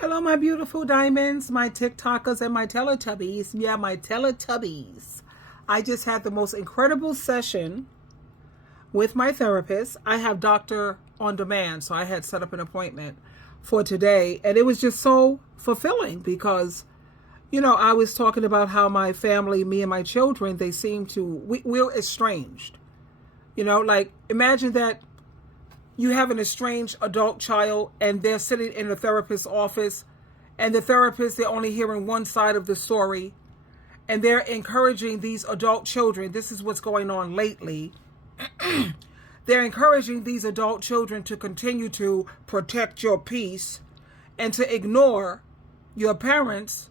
Hello, my beautiful diamonds, my TikTokers, and my Teletubbies. Yeah, my Teletubbies. I just had the most incredible session with my therapist. I have doctor on demand, so I had set up an appointment for today, and it was just so fulfilling because, I was talking about how my family, me and my children, they seem to, we're estranged. Like imagine that you have an estranged adult child and they're sitting in a therapist's office, and the therapist, they're only hearing one side of the story, and they're encouraging these adult children. This is what's going on lately. They're encouraging these adult children to continue to protect your peace and to ignore your parents.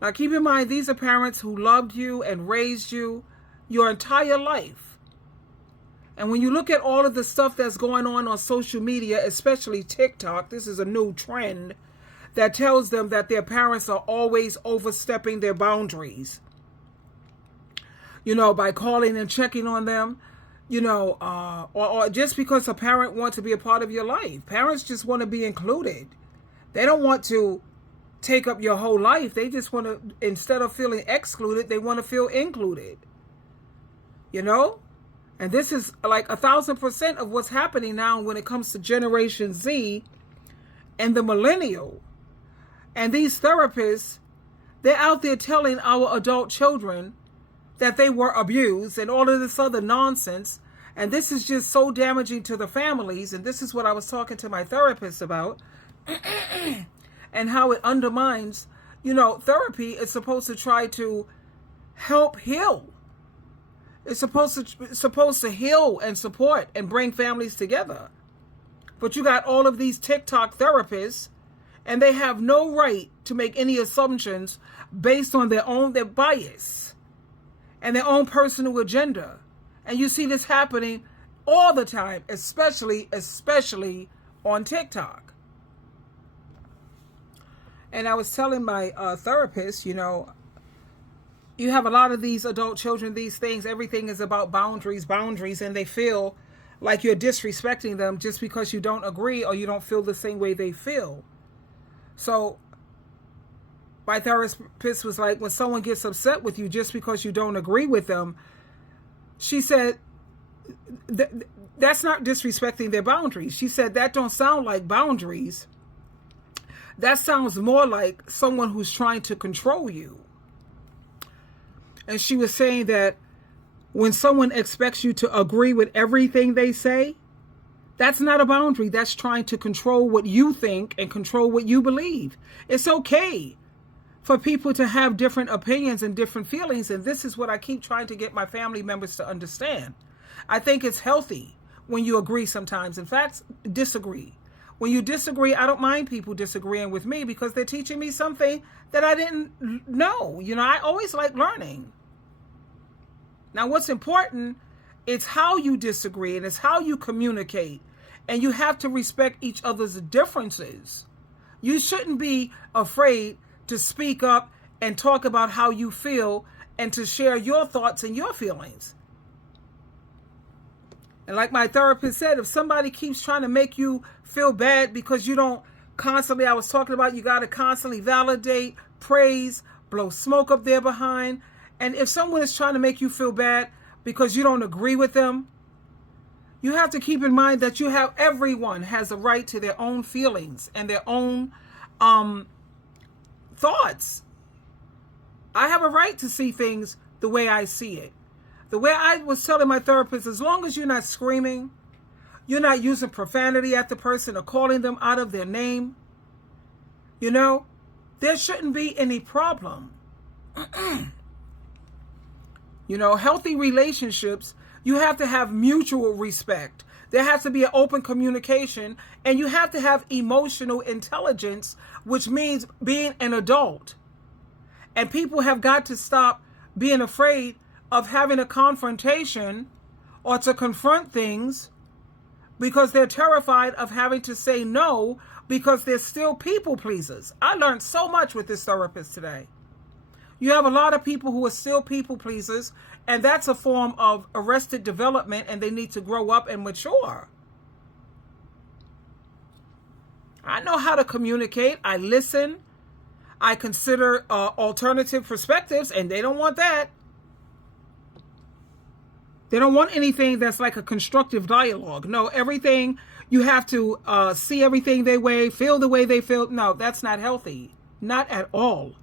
Now keep in mind, these are parents who loved you and raised you your entire life. And when you look at all of the stuff that's going on social media, especially TikTok, this is a new trend that tells them that their parents are always overstepping their boundaries. By calling and checking on them, or just because a parent wants to be a part of your life. Parents just want to be included. They don't want to take up your whole life. They just want to, instead of feeling excluded, they want to feel included. And this is like 1,000% of what's happening now when it comes to Generation Z and the millennial. And these therapists, they're out there telling our adult children that they were abused and all of this other nonsense. And this is just so damaging to the families. And this is what I was talking to my therapist about and how it undermines, therapy is supposed to try to help heal. It's supposed to heal and support and bring families together. But you got all of these TikTok therapists, and they have no right to make any assumptions based on their bias and their own personal agenda. And you see this happening all the time, especially on TikTok. And I was telling my therapist, you have a lot of these adult children, these things, everything is about boundaries, and they feel like you're disrespecting them just because you don't agree or you don't feel the same way they feel. So my therapist was like, when someone gets upset with you just because you don't agree with them, she said, that's not disrespecting their boundaries. She said, that don't sound like boundaries. That sounds more like someone who's trying to control you. And she was saying that when someone expects you to agree with everything they say, that's not a boundary. That's trying to control what you think and control what you believe. It's okay for people to have different opinions and different feelings. And this is what I keep trying to get my family members to understand. I think it's healthy when you agree sometimes. In fact, disagree. When you disagree, I don't mind people disagreeing with me because they're teaching me something that I didn't know. I always like learning. Now, what's important is how you disagree, and it's how you communicate. And you have to respect each other's differences. You shouldn't be afraid to speak up and talk about how you feel and to share your thoughts and your feelings. And like my therapist said, if somebody keeps trying to make you feel bad because you don't constantly, I was talking about, you got to constantly validate, praise, blow smoke up there behind. And if someone is trying to make you feel bad because you don't agree with them, you have to keep in mind that everyone has a right to their own feelings and their own thoughts. I have a right to see things the way I see it. The way I was telling my therapist, as long as you're not screaming, you're not using profanity at the person or calling them out of their name, there shouldn't be any problem. Healthy relationships, you have to have mutual respect. There has to be an open communication, and you have to have emotional intelligence, which means being an adult. And people have got to stop being afraid of having a confrontation or to confront things because they're terrified of having to say no because they're still people pleasers. I learned so much with this therapist today. You have a lot of people who are still people pleasers, and that's a form of arrested development, and they need to grow up and mature. I know how to communicate. I listen. I consider alternative perspectives, and they don't want that. They don't want anything that's like a constructive dialogue. No, everything, you have to see everything their way, feel the way they feel. No, that's not healthy. Not at all.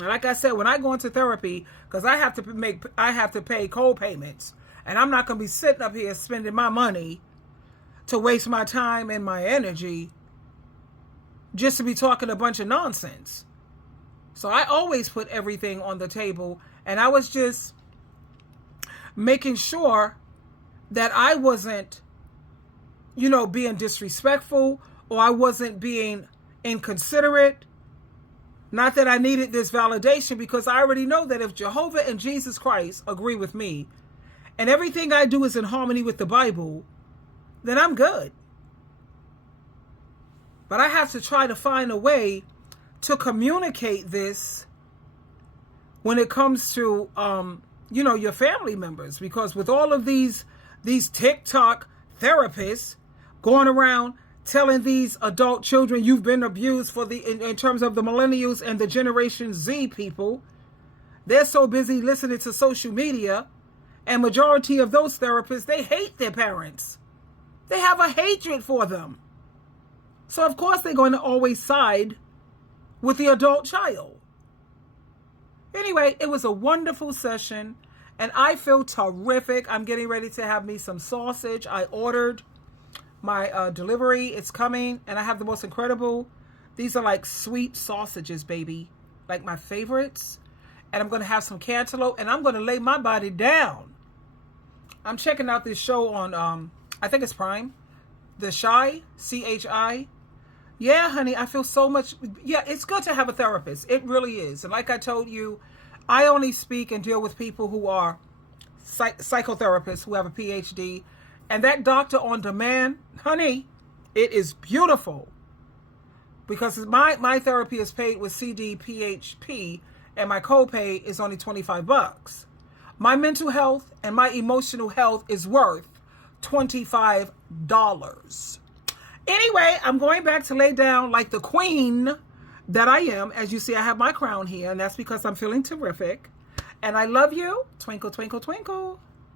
Like I said, when I go into therapy, because I have to pay co-payments, and I'm not going to be sitting up here spending my money to waste my time and my energy just to be talking a bunch of nonsense. So I always put everything on the table, and I was just making sure that I wasn't, being disrespectful, or I wasn't being inconsiderate. Not that I needed this validation, because I already know that if Jehovah and Jesus Christ agree with me, and everything I do is in harmony with the Bible, then I'm good. But I have to try to find a way to communicate this when it comes to, your family members. Because with all of these TikTok therapists going around telling these adult children you've been abused in terms of the millennials and the Generation Z people, they're so busy listening to social media, and majority of those therapists, they hate their parents. They have a hatred for them. So of course they're going to always side with the adult child. Anyway, it was a wonderful session, and I feel terrific. I'm getting ready to have me some sausage. I ordered my delivery. It's coming, and I have the most incredible, these are like sweet sausages, baby, like my favorites. And I'm going to have some cantaloupe, and I'm going to lay my body down. I'm checking out this show on, I think it's Prime, the Chi, CHI. Yeah, honey, I feel so much. Yeah, it's good to have a therapist. It really is. And like I told you, I only speak and deal with people who are psychotherapists who have a PhD. And that doctor on demand, honey, it is beautiful. Because my therapy is paid with CDPHP, and my copay is only $25. My mental health and my emotional health is worth $25. Anyway, I'm going back to lay down like the queen that I am. As you see, I have my crown here, and that's because I'm feeling terrific. And I love you. Twinkle, twinkle, twinkle.